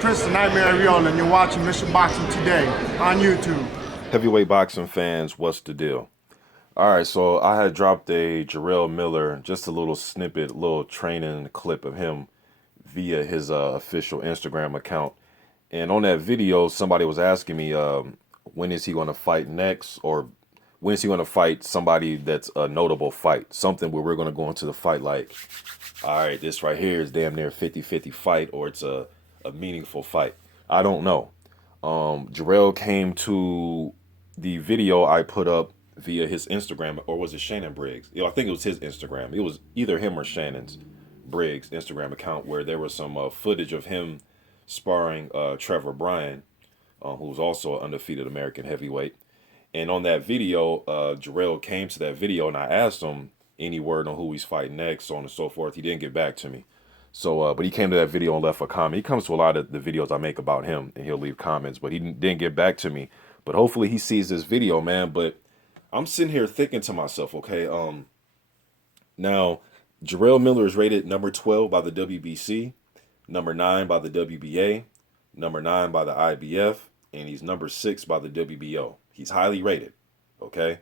Chris the Nightmare Ariel, and you're watching Mission Boxing Today on YouTube. Heavyweight boxing fans, what's the deal? All right, so I had dropped a Jarrell Miller, just a little snippet, little training clip of him via his official Instagram account. And on that video, somebody was asking me, when is he going to fight next, or when is he going to fight somebody that's a notable fight, something where we're going to go into the fight like, all right, this right here is damn near 50-50 fight, or it's a meaningful fight. I don't know. Jarrell came to the video I put up via his Instagram, or was it Shannon Briggs? I think it was his Instagram. It was either him or Shannon's Briggs Instagram account, where there was some footage of him sparring Trevor Bryan, who was also an undefeated American heavyweight. And on that video, Jarrell came to that video, and I asked him any word on who he's fighting next, so on and so forth. He didn't get back to me. So, but he came to that video and left a comment. He comes to a lot of the videos I make about him, and he'll leave comments, but he didn't get back to me. But hopefully he sees this video, man. But I'm sitting here thinking to myself, okay, now Jarrell Miller is rated number 12 by the WBC, number 9 by the WBA, number 9 by the IBF, and he's number 6 by the WBO. He's highly rated, okay?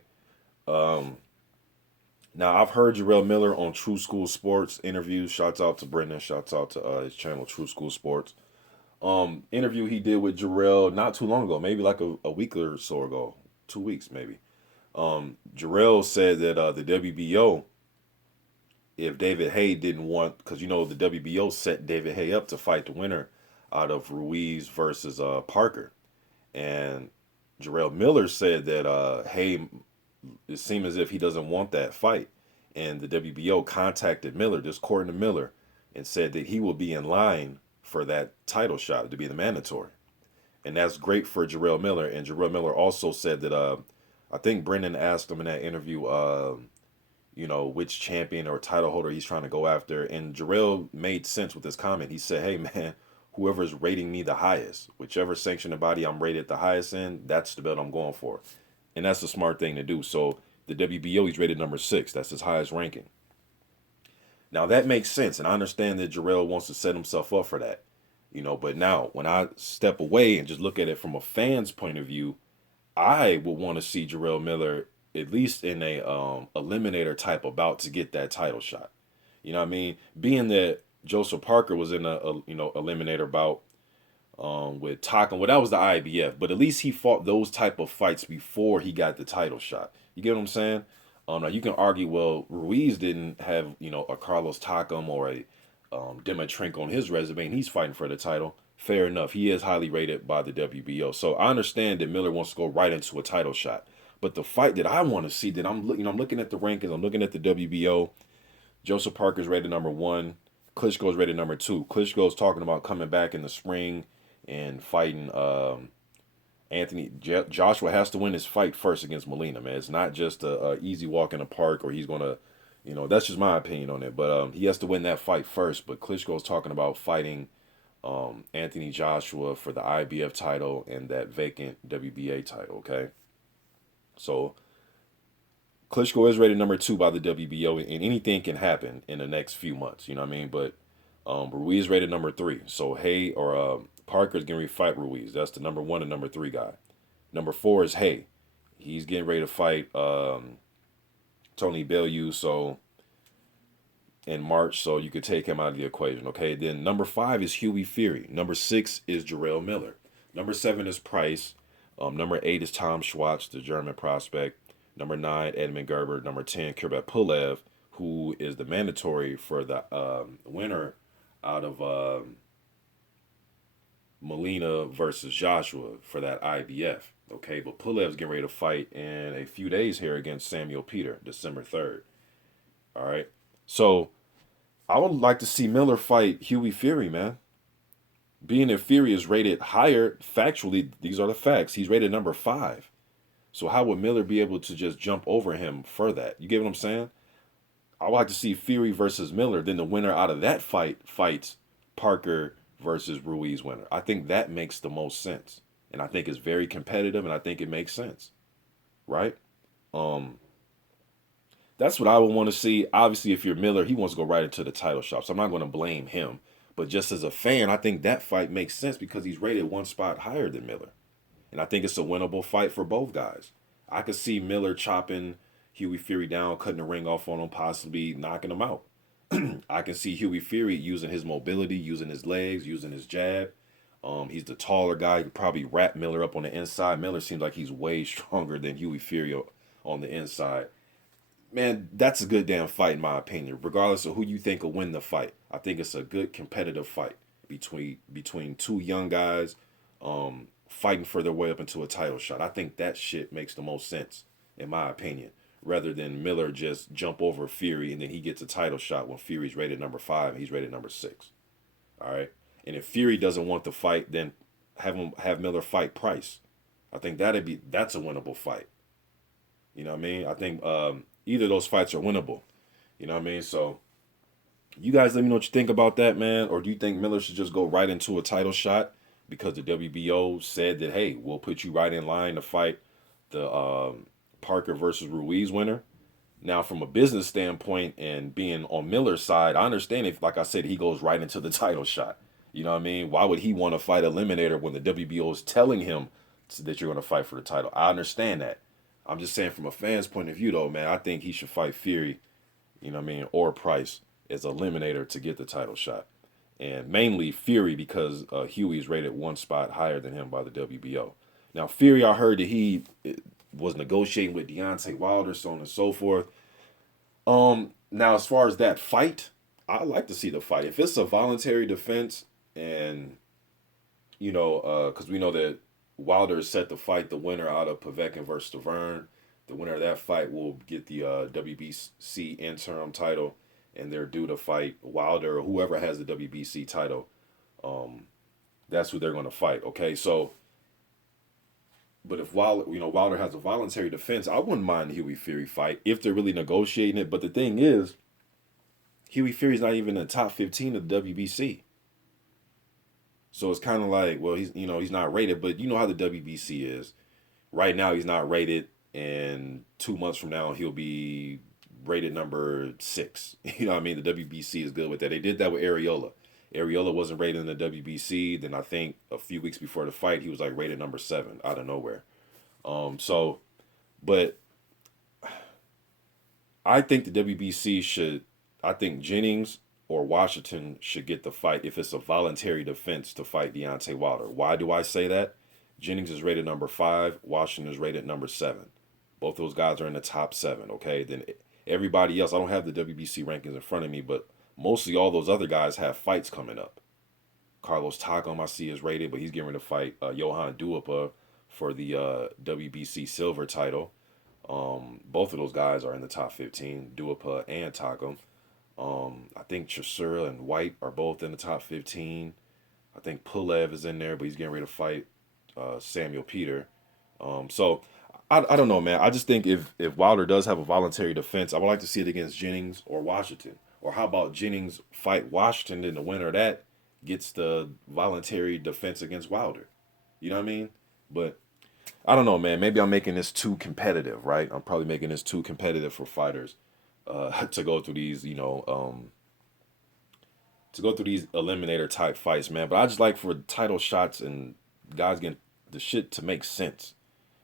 Now, I've heard Jarrell Miller on True School Sports interviews. Shouts out to Brendan. Shouts out to his channel, True School Sports. Interview he did with Jarrell not too long ago, maybe like a week or so ago, 2 weeks maybe. Jarrell said that the WBO, if David Haye didn't want, because you know the WBO set David Haye up to fight the winner out of Ruiz versus Parker, and Jarrell Miller said that Haye, it seemed as if he doesn't want that fight, and the WBO contacted Miller, just according to Miller, and said that he will be in line for that title shot to be the mandatory, and that's great for Jarrell Miller. And Jarrell Miller also said that I think Brendan asked him in that interview, which champion or title holder he's trying to go after. And Jarrell made sense with his comment. He said, hey, man, whoever's rating me the highest, whichever sanctioning body I'm rated the highest in, that's the belt I'm going for. And that's a smart thing to do. So the WBO, he's rated number 6. That's his highest ranking. Now, that makes sense. And I understand that Jarrell wants to set himself up for that. But now, when I step away and just look at it from a fan's point of view, I would want to see Jarrell Miller at least in a eliminator type of bout to get that title shot. You know what I mean? Being that Joseph Parker was in a eliminator bout with Takam, well, that was the IBF, but at least he fought those type of fights before he got the title shot. You get what I'm saying? Now you can argue, well, Ruiz didn't have a Carlos Takam or a Dimitrenko on his resume, and he's fighting for the title. Fair enough. He is highly rated by the WBO. So I understand that Miller wants to go right into a title shot. But the fight that I want to see, that I'm looking at the rankings, I'm looking at the WBO. Joseph Parker's rated number 1. Klitschko's rated number 2. Klitschko's talking about coming back in the spring and fighting Anthony. Joshua has to win his fight first against Molina, man. It's not just a easy walk in the park, or he's going to, that's just my opinion on it. But he has to win that fight first. But Klitschko's talking about fighting Anthony Joshua for the IBF title and that vacant WBA title, okay? So Klitschko is rated number 2 by the WBO, and anything can happen in the next few months, you know what I mean? But Ruiz rated number 3. So Haye or Parker's getting ready to fight Ruiz. That's the number 1 and number 3 guy. Number 4 is Haye. He's getting ready to fight Tony Bellew, so in March, so you could take him out of the equation, okay? Then number 5 is Hughie Fury. Number 6 is Jarrell Miller. Number 7 is Price. Number 8 is Tom Schwartz, the German prospect. Number 9, Edmund Gerber. Number 10, Kirbet Pulev, who is the mandatory for the winner out of Molina versus Joshua for that IBF, okay? But Pulev's getting ready to fight in a few days here against Samuel Peter, December 3rd, all right? So I would like to see Miller fight Hughie Fury, man. Being that Fury is rated higher, factually, these are the facts. He's rated number 5. So how would Miller be able to just jump over him for that? You get what I'm saying? I would like to see Fury versus Miller. Then the winner out of that fight fights Parker versus Ruiz winner. I think that makes the most sense. And I think it's very competitive, and I think it makes sense. Right? That's what I would want to see. Obviously, if you're Miller, he wants to go right into the title shot, so I'm not going to blame him. But just as a fan, I think that fight makes sense because he's rated one spot higher than Miller. And I think it's a winnable fight for both guys. I could see Miller chopping Hughie Fury down, cutting the ring off on him, possibly knocking him out. I can see Hughie Fury using his mobility, using his legs, using his jab. He's the taller guy. He could probably wrap Miller up on the inside. Miller seems like he's way stronger than Hughie Fury on the inside. Man, that's a good damn fight in my opinion. Regardless of who you think will win the fight, I think it's a good competitive fight between two young guys fighting for their way up into a title shot. I think that shit makes the most sense in my opinion, rather than Miller just jump over Fury and then he gets a title shot when Fury's rated number 5 and he's rated number 6. All right, and if Fury doesn't want the fight, then have Miller fight Price. I think that's a winnable fight. You know what I mean? I think either of those fights are winnable. You know what I mean? So you guys let me know what you think about that, man. Or do you think Miller should just go right into a title shot because the WBO said that, hey, we'll put you right in line to fight the Parker versus Ruiz winner? Now, from a business standpoint and being on Miller's side, I understand if, like I said, he goes right into the title shot. You know what I mean? Why would he want to fight Eliminator when the WBO is telling him that you're going to fight for the title? I understand that. I'm just saying from a fan's point of view, though, man, I think he should fight Fury, you know what I mean, or Price as Eliminator to get the title shot. And mainly Fury because Hughie's rated one spot higher than him by the WBO. Now, Fury, I heard that he was negotiating with Deontay Wilder, so on and so forth. Now, as far as that fight, I like to see the fight. If it's a voluntary defense and, you know, because we know that Wilder is set to fight the winner out of Povetkin versus Stavern. The winner of that fight will get the WBC interim title, and they're due to fight Wilder or whoever has the WBC title. That's who they're going to fight. Okay, so, but if Wilder has a voluntary defense, I wouldn't mind the Hughie Fury fight if they're really negotiating it. But the thing is, Hughie Fury's not even in the top 15 of the WBC. So it's kind of like, well, he's not rated, but you know how the WBC is. Right now, he's not rated, and 2 months from now, he'll be rated number 6. You know what I mean? The WBC is good with that. They did that with Areola. Areola wasn't rated in the WBC. Then I think a few weeks before the fight, he was like rated number 7 out of nowhere. But I think the WBC should, I think Jennings or Washington should get the fight if it's a voluntary defense to fight Deontay Wilder. Why do I say that? Jennings is rated number 5. Washington is rated number 7. Both those guys are in the top 7, okay? Then everybody else, I don't have the WBC rankings in front of me, but mostly all those other guys have fights coming up. Carlos Takam, I see, is rated, but he's getting ready to fight Johan Duhaupas for the WBC silver title. Both of those guys are in the top 15, Duhaupas and Takam. I think Chisora and White are both in the top 15. I think Pulev is in there, but he's getting ready to fight Samuel Peter. So I don't know, man. I just think if Wilder does have a voluntary defense, I would like to see it against Jennings or Washington. Or how about Jennings fight Washington, and the winner of that gets the voluntary defense against Wilder. You know what I mean? But I don't know, man. Maybe I'm making this too competitive, right? I'm probably making this too competitive for fighters to go through these, eliminator type fights, man. But I just like for title shots and guys getting the shit to make sense.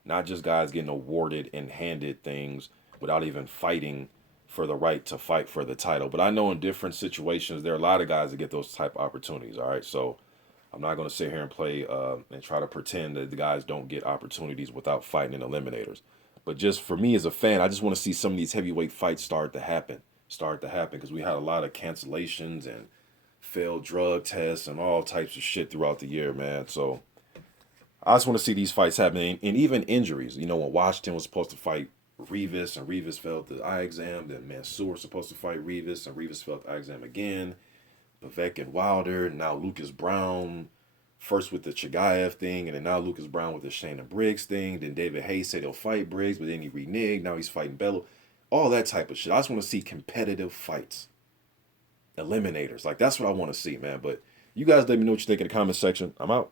Not just guys getting awarded and handed things without even fighting for the right to fight for the title. But I know in different situations, there are a lot of guys that get those type of opportunities, all right? So I'm not going to sit here and play and try to pretend that the guys don't get opportunities without fighting in eliminators. But just for me as a fan, I just want to see some of these heavyweight fights start to happen because we had a lot of cancellations and failed drug tests and all types of shit throughout the year, man. So I just want to see these fights happening, and even injuries. You know, when Washington was supposed to fight Rivas, and Rivas failed the eye exam, then Mansour was supposed to fight Rivas, and Rivas failed the eye exam again. Povetkin and Wilder, now Lucas Brown, first with the Chigaev thing, and then now Lucas Brown with the Shayna Briggs thing. Then David Hayes said he'll fight Briggs, but then he reneged. Now he's fighting Bello. All that type of shit. I just want to see competitive fights. Eliminators. Like, that's what I want to see, man. But you guys let me know what you think in the comment section. I'm out.